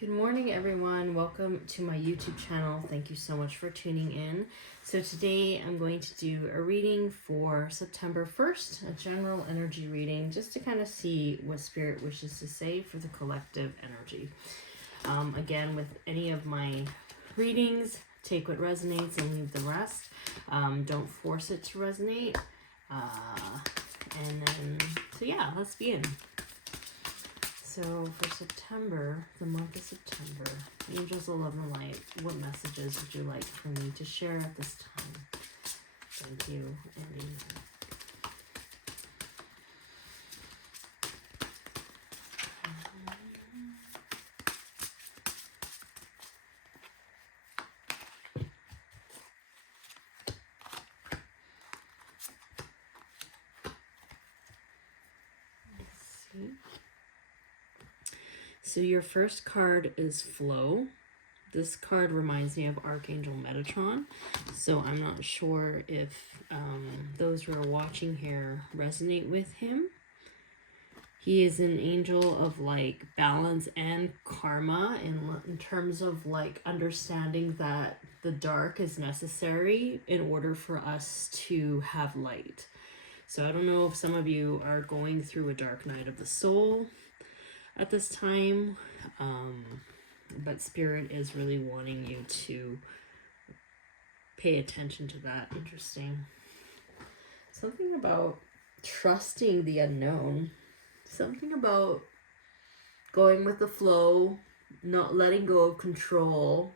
Good morning, everyone. Welcome to my YouTube channel. Thank you so much for tuning in. So today I'm going to do a reading for September 1st, a general energy reading, just to kind of see what Spirit wishes to say for the collective energy. Again, with any of my readings, take what resonates and leave the rest. Don't force it to resonate. So yeah, let's begin. So for September, the month of September, angels of love and light, what messages would you like for me to share at this time? Thank you and amen. Let's see. So your first card is Flow. This card reminds me of Archangel Metatron. So I'm not sure if those who are watching here resonate with him. He is an angel of like balance and karma in terms of like understanding that the dark is necessary in order for us to have light. So I don't know if some of you are going through a dark night of the soul at this time, but Spirit is really wanting you to pay attention to that. Interesting. Something about trusting the unknown. Something about going with the flow, not letting go of control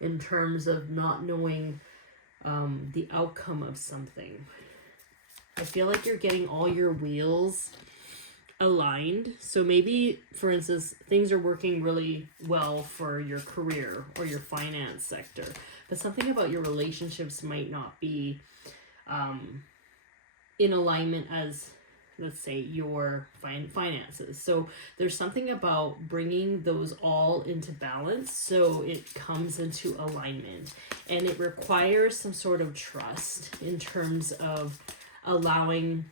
in terms of not knowing the outcome of something. I feel like you're getting all your wheels aligned. So maybe, for instance, things are working really well for your career or your finance sector, but something about your relationships might not be in alignment as, let's say, your finances. So there's something about bringing those all into balance so it comes into alignment, and it requires some sort of trust in terms of allowing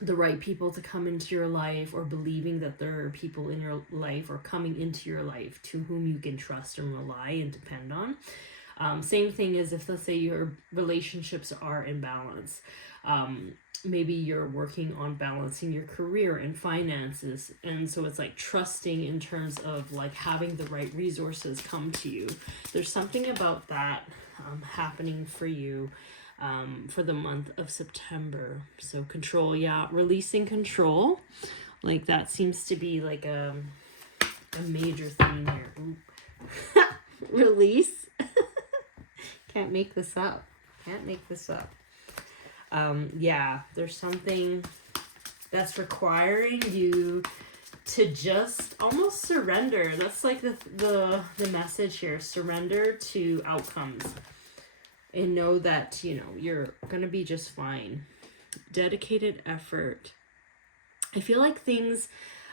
the right people to come into your life, or believing that there are people in your life or coming into your life to whom you can trust and rely and depend on. Same thing as if, let's say, your relationships are in balance. Maybe you're working on balancing your career and finances, and so it's like trusting in terms of like having the right resources come to you. There's something about that happening for you for the month of September. So control, yeah, releasing control, like that seems to be like a major theme here. Release. Can't make this up. Yeah, there's something that's requiring you to just almost surrender. That's like the message here. Surrender to outcomes. And know that, you know, you're going to be just fine. Dedicated effort. I feel like things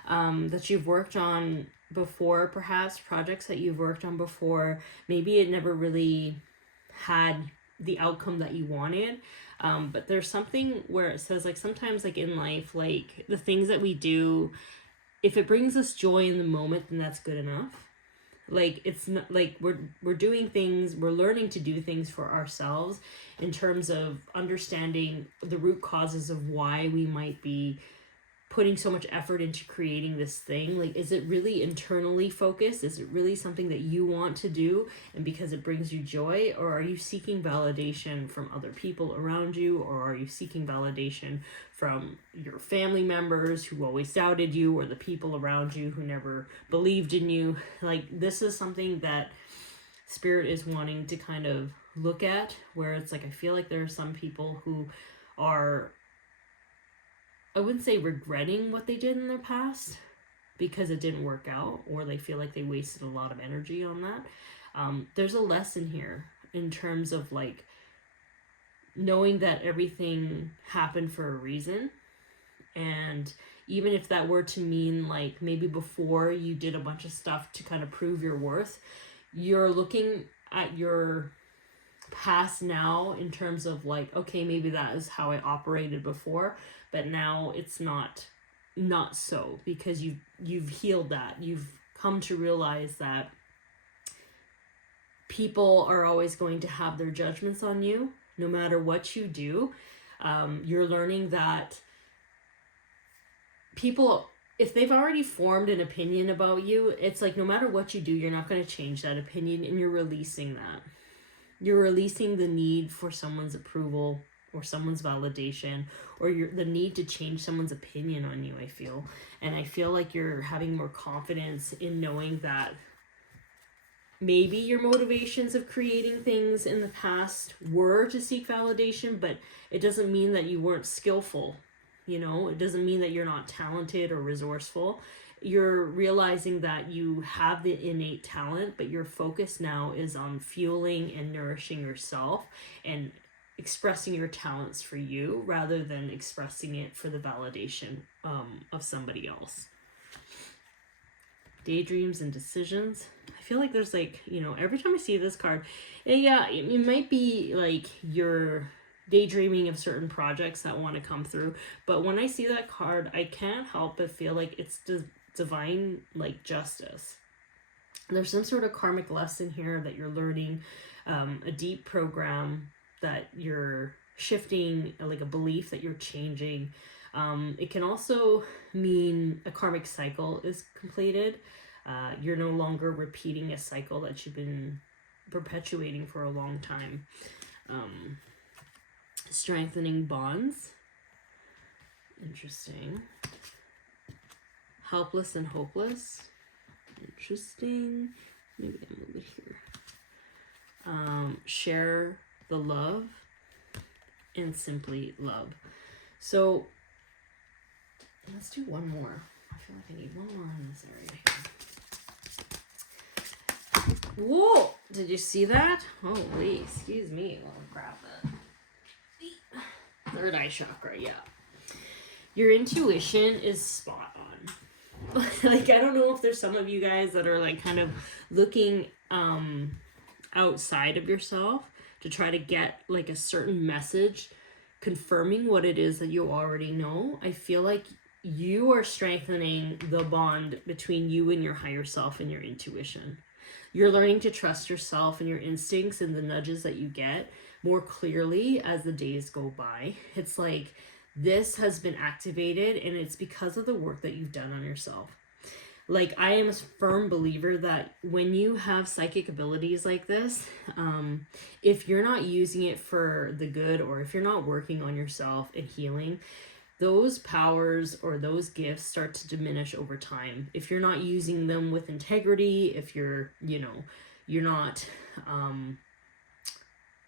that you've worked on before, perhaps projects that you've worked on before, maybe it never really had the outcome that you wanted. But there's something where it says, like, sometimes, like, in life, like, the things that we do, if it brings us joy in the moment, then that's good enough. Like, it's not like we're doing things, we're learning to do things for ourselves in terms of understanding the root causes of why we might be putting so much effort into creating this thing. Like, is it really internally focused? Is it really something that you want to do and because it brings you joy? Or are you seeking validation from other people around you? Or are you seeking validation from your family members who always doubted you, or the people around you who never believed in you? Like, this is something that Spirit is wanting to kind of look at, where it's like, I feel like there are some people who are, I wouldn't say regretting what they did in their past because it didn't work out, or they feel like they wasted a lot of energy on that. There's a lesson here in terms of like knowing that everything happened for a reason. And even if that were to mean like maybe before you did a bunch of stuff to kind of prove your worth, you're looking at your past now in terms of like, okay, maybe that is how I operated before, but now it's not so, because you've healed that. You've come to realize that people are always going to have their judgments on you, no matter what you do. You're learning that people, if they've already formed an opinion about you, it's like no matter what you do, you're not going to change that opinion, and you're releasing that. You're releasing the need for someone's approval or someone's validation, or the need to change someone's opinion on you, I feel. And I feel like you're having more confidence in knowing that maybe your motivations of creating things in the past were to seek validation, but it doesn't mean that you weren't skillful. You know, it doesn't mean that you're not talented or resourceful. You're realizing that you have the innate talent, but your focus now is on fueling and nourishing yourself and expressing your talents for you rather than expressing it for the validation of somebody else. Daydreams and decisions. I feel like there's like, you know, every time I see this card, it might be like you're daydreaming of certain projects that want to come through, but when I see that card, I can't help but feel like it's divine, like, justice. There's some sort of karmic lesson here that you're learning, a deep program that you're shifting, like a belief that you're changing. It can also mean a karmic cycle is completed. You're no longer repeating a cycle that you've been perpetuating for a long time. Strengthening bonds. Interesting. Helpless and hopeless. Interesting. Maybe a little bit here. Share the love and simply love. So let's do one more. I feel like I need one more in this area here. Whoa! Did you see that? Holy, excuse me while I grab that. Third eye chakra, yeah. Your intuition is spot on. Like, I don't know if there's some of you guys that are like kind of looking outside of yourself to try to get like a certain message confirming what it is that you already know. I feel like you are strengthening the bond between you and your higher self and your intuition. You're learning to trust yourself and your instincts and the nudges that you get more clearly as the days go by. It's like this has been activated, and it's because of the work that you've done on yourself. Like, I am a firm believer that when you have psychic abilities like this, if you're not using it for the good, or if you're not working on yourself and healing, those powers or those gifts start to diminish over time. If you're not using them with integrity, if you're not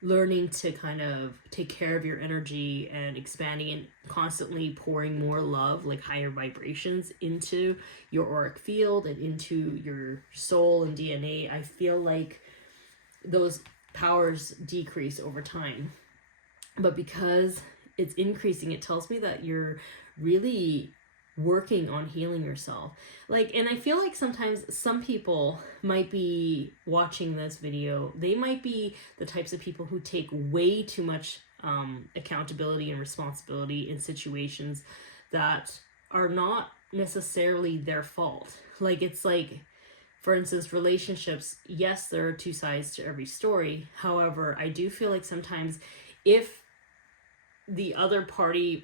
learning to kind of take care of your energy and expanding and constantly pouring more love, like higher vibrations, into your auric field and into your soul and DNA, I feel like those powers decrease over time. But because it's increasing, it tells me that you're really working on healing yourself. Like, and I feel like sometimes some people might be watching this video, they might be the types of people who take way too much accountability and responsibility in situations that are not necessarily their fault. Like, it's like, for instance, relationships, yes, there are two sides to every story. However, I do feel like sometimes if the other party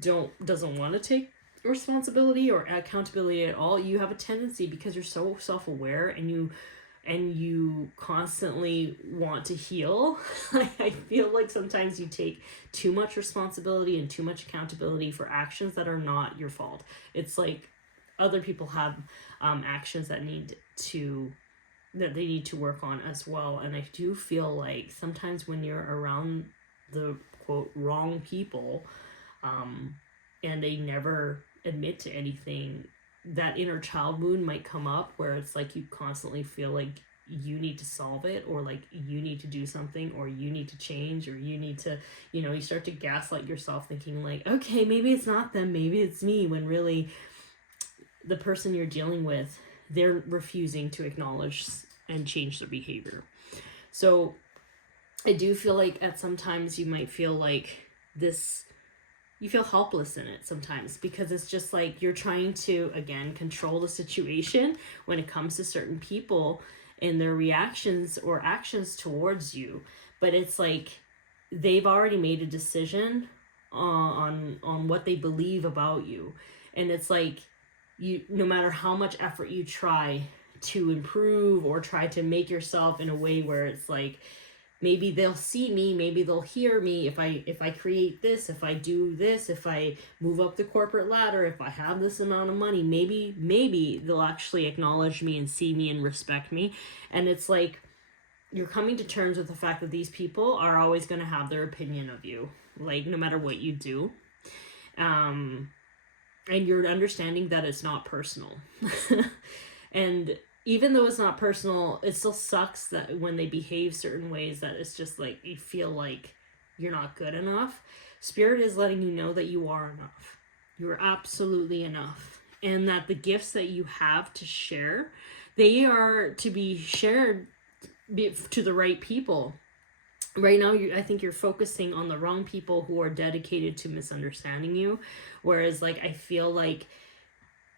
doesn't want to take responsibility or accountability at all, you have a tendency, because you're so self-aware and you constantly want to heal. I feel like sometimes you take too much responsibility and too much accountability for actions that are not your fault. It's like other people have actions that they need to work on as well. And I do feel like sometimes when you're around the quote wrong people, and they never admit to anything, that inner child wound might come up where it's like you constantly feel like you need to solve it, or like you need to do something, or you need to change, or you need to, you start to gaslight yourself thinking like, okay, maybe it's not them, maybe it's me, when really the person you're dealing with, they're refusing to acknowledge and change their behavior. So I do feel like at some times you might feel like this, you feel helpless in it sometimes, because it's just like you're trying to, again, control the situation when it comes to certain people and their reactions or actions towards you. But it's like they've already made a decision on what they believe about you. And it's like, you, no matter how much effort you try to improve or try to make yourself in a way where it's like, maybe they'll see me, maybe they'll hear me if I create this, if I do this, if I move up the corporate ladder, if I have this amount of money, maybe they'll actually acknowledge me and see me and respect me. And it's like, you're coming to terms with the fact that these people are always going to have their opinion of you, like no matter what you do. And you're understanding that it's not personal. And even though it's not personal, it still sucks that when they behave certain ways that it's just like you feel like you're not good enough. Spirit is letting you know that you are enough. You are absolutely enough. And that the gifts that you have to share, they are to be shared to the right people. Right now, I think you're focusing on the wrong people who are dedicated to misunderstanding you. Whereas, like, I feel like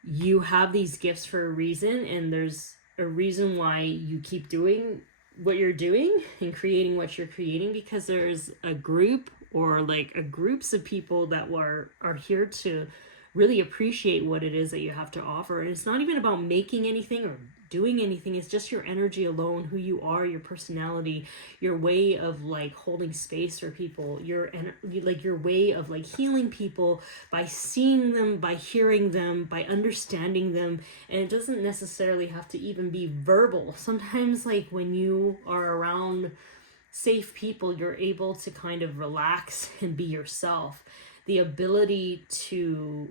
you have these gifts for a reason, and there's a reason why you keep doing what you're doing and creating what you're creating, because there's a group or like a groups of people that are here to really appreciate what it is that you have to offer. And it's not even about making anything or doing anything. It's just your energy alone, who you are, your personality, your way of like holding space for people, your way of like healing people by seeing them, by hearing them, by understanding them. And it doesn't necessarily have to even be verbal. Sometimes, like, when you are around safe people, you're able to kind of relax and be yourself. The ability to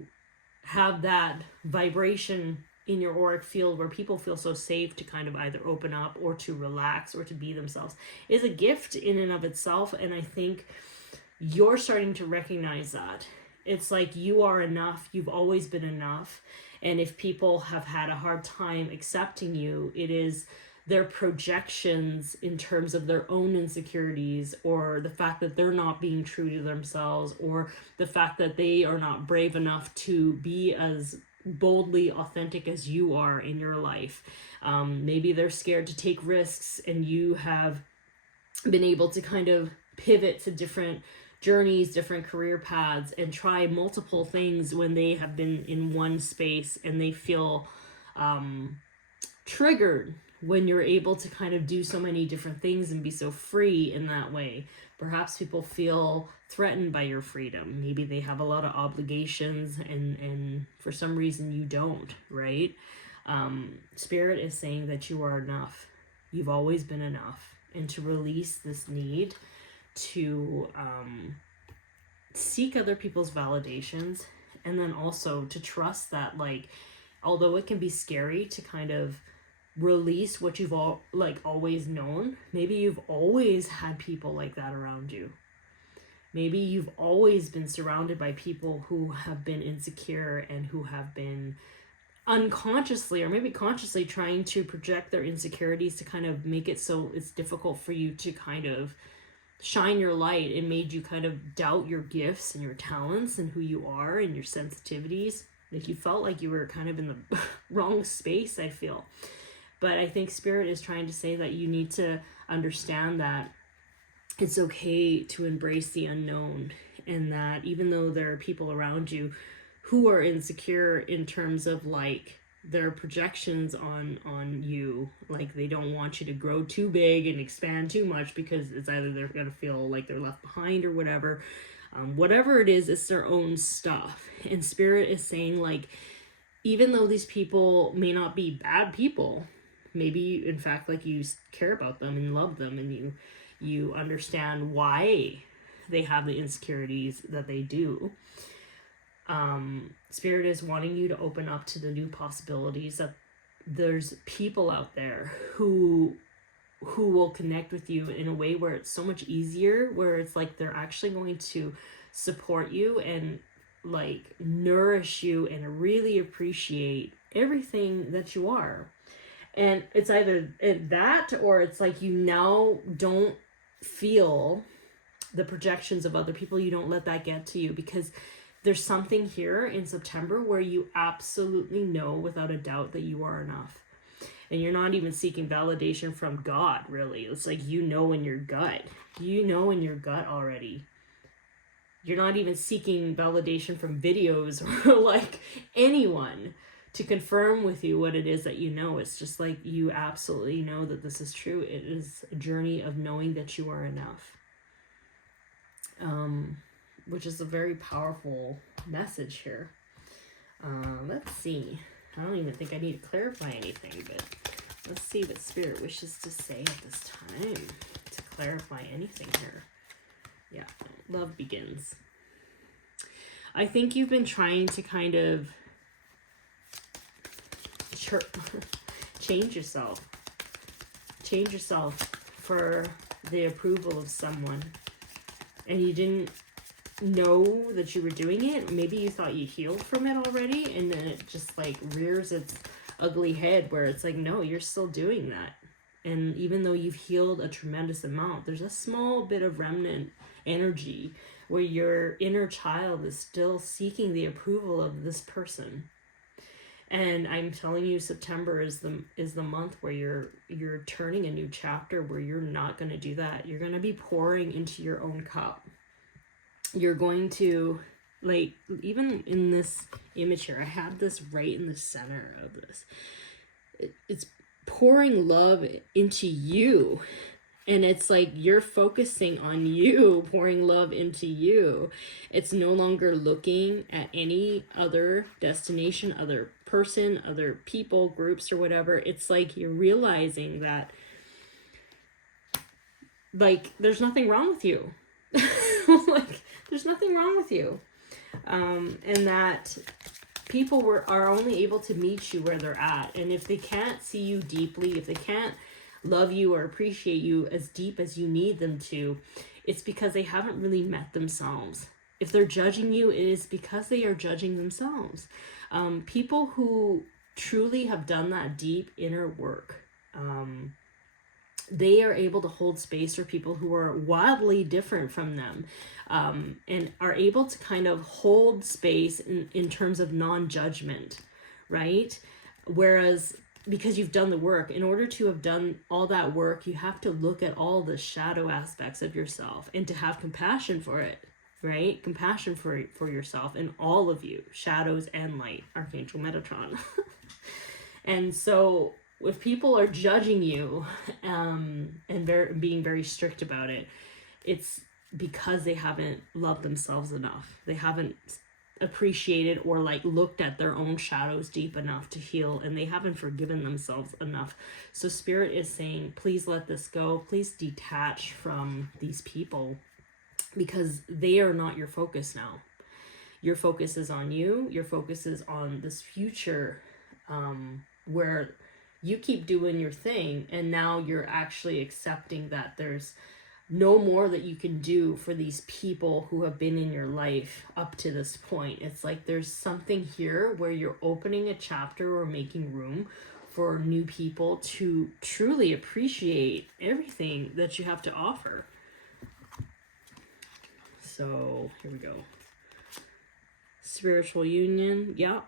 have that vibration in your auric field where people feel so safe to kind of either open up or to relax or to be themselves is a gift in and of itself. And I think you're starting to recognize that. It's like you are enough. You've always been enough. And if people have had a hard time accepting you, it is their projections in terms of their own insecurities, or the fact that they're not being true to themselves, or the fact that they are not brave enough to be as boldly authentic as you are in your life. Maybe they're scared to take risks, and you have been able to kind of pivot to different journeys, different career paths, and try multiple things when they have been in one space, and they feel triggered when you're able to kind of do so many different things and be so free in that way. Perhaps people feel threatened by your freedom. Maybe they have a lot of obligations, and for some reason you don't, right? Spirit is saying that you are enough. You've always been enough. And to release this need to seek other people's validations, and then also to trust that, like, although it can be scary to kind of release what you've always known. Maybe you've always had people like that around you. Maybe you've always been surrounded by people who have been insecure and who have been unconsciously or maybe consciously trying to project their insecurities to kind of make it so it's difficult for you to kind of shine your light, and made you kind of doubt your gifts and your talents and who you are and your sensitivities. Like, you felt like you were kind of in the wrong space, I feel. But I think Spirit is trying to say that you need to understand that it's okay to embrace the unknown, and that even though there are people around you who are insecure in terms of like their projections on you, like they don't want you to grow too big and expand too much, because it's either they're going to feel like they're left behind or whatever. Whatever it is, it's their own stuff. And Spirit is saying, like, even though these people may not be bad people, maybe in fact, like, you care about them and love them, and you understand why they have the insecurities that they do. Spirit is wanting you to open up to the new possibilities, that there's people out there who will connect with you in a way where it's so much easier, where it's like they're actually going to support you and like nourish you and really appreciate everything that you are. And it's either that, or it's like you now don't feel the projections of other people. You don't let that get to you, because there's something here in September where you absolutely know without a doubt that you are enough. And you're not even seeking validation from God, really. It's like, you know in your gut. You know in your gut already. You're not even seeking validation from videos or like anyone to confirm with you what it is that you know. It's just like, you absolutely know that this is true. It is a journey of knowing that you are enough. Which is a very powerful message here. Let's see. I don't even think I need to clarify anything, but let's see what Spirit wishes to say at this time to clarify anything here. Yeah, love begins. I think you've been trying to kind of change yourself for the approval of someone, and you didn't know that you were doing it. Maybe you thought you healed from it already, and then it just like rears its ugly head where it's like, no, you're still doing that. And even though you've healed a tremendous amount, there's a small bit of remnant energy where your inner child is still seeking the approval of this person. And I'm telling you, September is the month where you're turning a new chapter where you're not going to do that. You're going to be pouring into your own cup. You're going to, like, even in this image here, I had this right in the center of this. It's pouring love into you. And it's like you're focusing on you, pouring love into you. It's no longer looking at any other destination, other person, other people, groups, or whatever. It's like you're realizing that, like, there's nothing wrong with you. Like, there's nothing wrong with you. And that people are only able to meet you where they're at. And if they can't see you deeply, if they can't love you or appreciate you as deep as you need them to, it's because they haven't really met themselves. If they're judging you, it is because they are judging themselves. People who truly have done that deep inner work, they are able to hold space for people who are wildly different from them, and are able to kind of hold space in terms of non-judgment, right? Whereas, because you've done the work, in order to have done all that work, you have to look at all the shadow aspects of yourself and to have compassion for it, right? Compassion for yourself and all of you, shadows and light, Archangel Metatron. And so if people are judging you and being very strict about it, it's because they haven't loved themselves enough. They haven't appreciated or like looked at their own shadows deep enough to heal, and they haven't forgiven themselves enough. So Spirit is saying, please let this go. Please detach from these people, because they are not your focus now. Your focus is on you. Your focus is on this future, where you keep doing your thing, and now you're actually accepting that there's no more that you can do for these people who have been in your life up to this point. It's like there's something here where you're opening a chapter or making room for new people to truly appreciate everything that you have to offer. So here we go. Spiritual union. Yeah.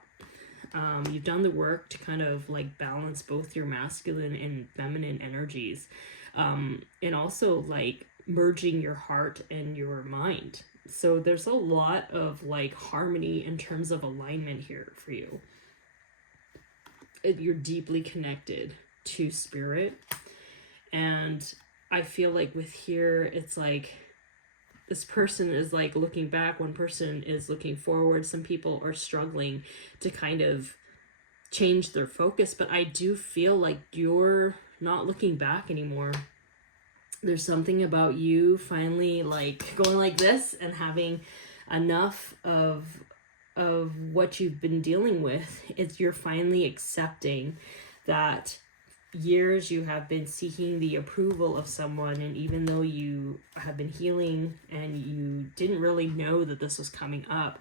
You've done the work to kind of like balance both your masculine and feminine energies. And also like merging your heart and your mind. So there's a lot of like harmony in terms of alignment here for you. You're deeply connected to Spirit. And I feel like with here, it's like this person is like looking back, one person is looking forward. Some people are struggling to kind of change their focus, but I do feel like you're not looking back anymore. There's something about you finally like going like this and having enough of what you've been dealing with. It's you're finally accepting that years you have been seeking the approval of someone, and even though you have been healing and you didn't really know that this was coming up,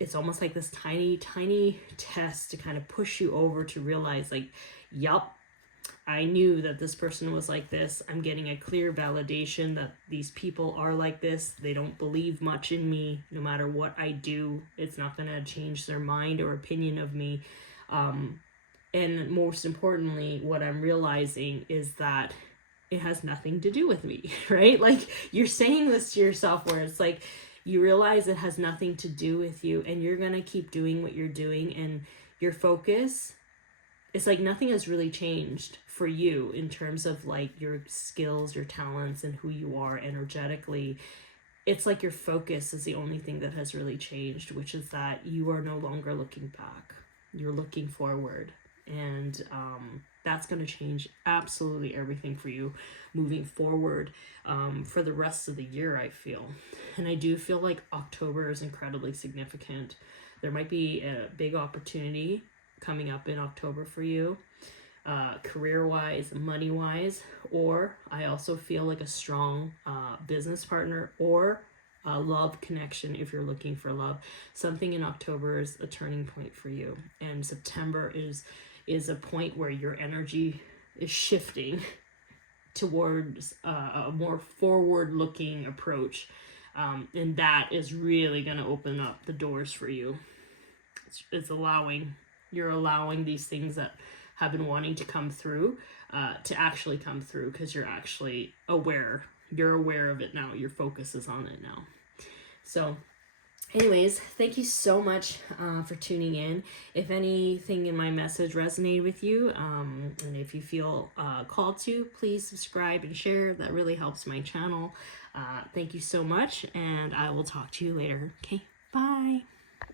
it's almost like this tiny test to kind of push you over to realize like, yup, I knew that this person was like this. I'm getting a clear validation that these people are like this. They don't believe much in me. No matter what I do, it's not going to change their mind or opinion of me. And most importantly, what I'm realizing is that it has nothing to do with me, right? Like, you're saying this to yourself where it's like, you realize it has nothing to do with you, and you're going to keep doing what you're doing, and your focus, it's like nothing has really changed for you in terms of like your skills, your talents, and who you are energetically. It's like your focus is the only thing that has really changed, which is that you are no longer looking back. You're looking forward. And that's going to change absolutely everything for you moving forward for the rest of the year, I feel. And I do feel like October is incredibly significant. There might be a big opportunity coming up in October for you, career-wise, money-wise, or I also feel like a strong business partner or a love connection if you're looking for love. Something in October is a turning point for you, and September is a point where your energy is shifting towards a more forward-looking approach, and that is really going to open up the doors for you. You're allowing these things that have been wanting to come through to actually come through, because you're actually aware. You're aware of it now. Your focus is on it now. So anyways, thank you so much for tuning in. If anything in my message resonated with you, and if you feel called to, please subscribe and share. That really helps my channel. Thank you so much, and I will talk to you later. Okay, bye.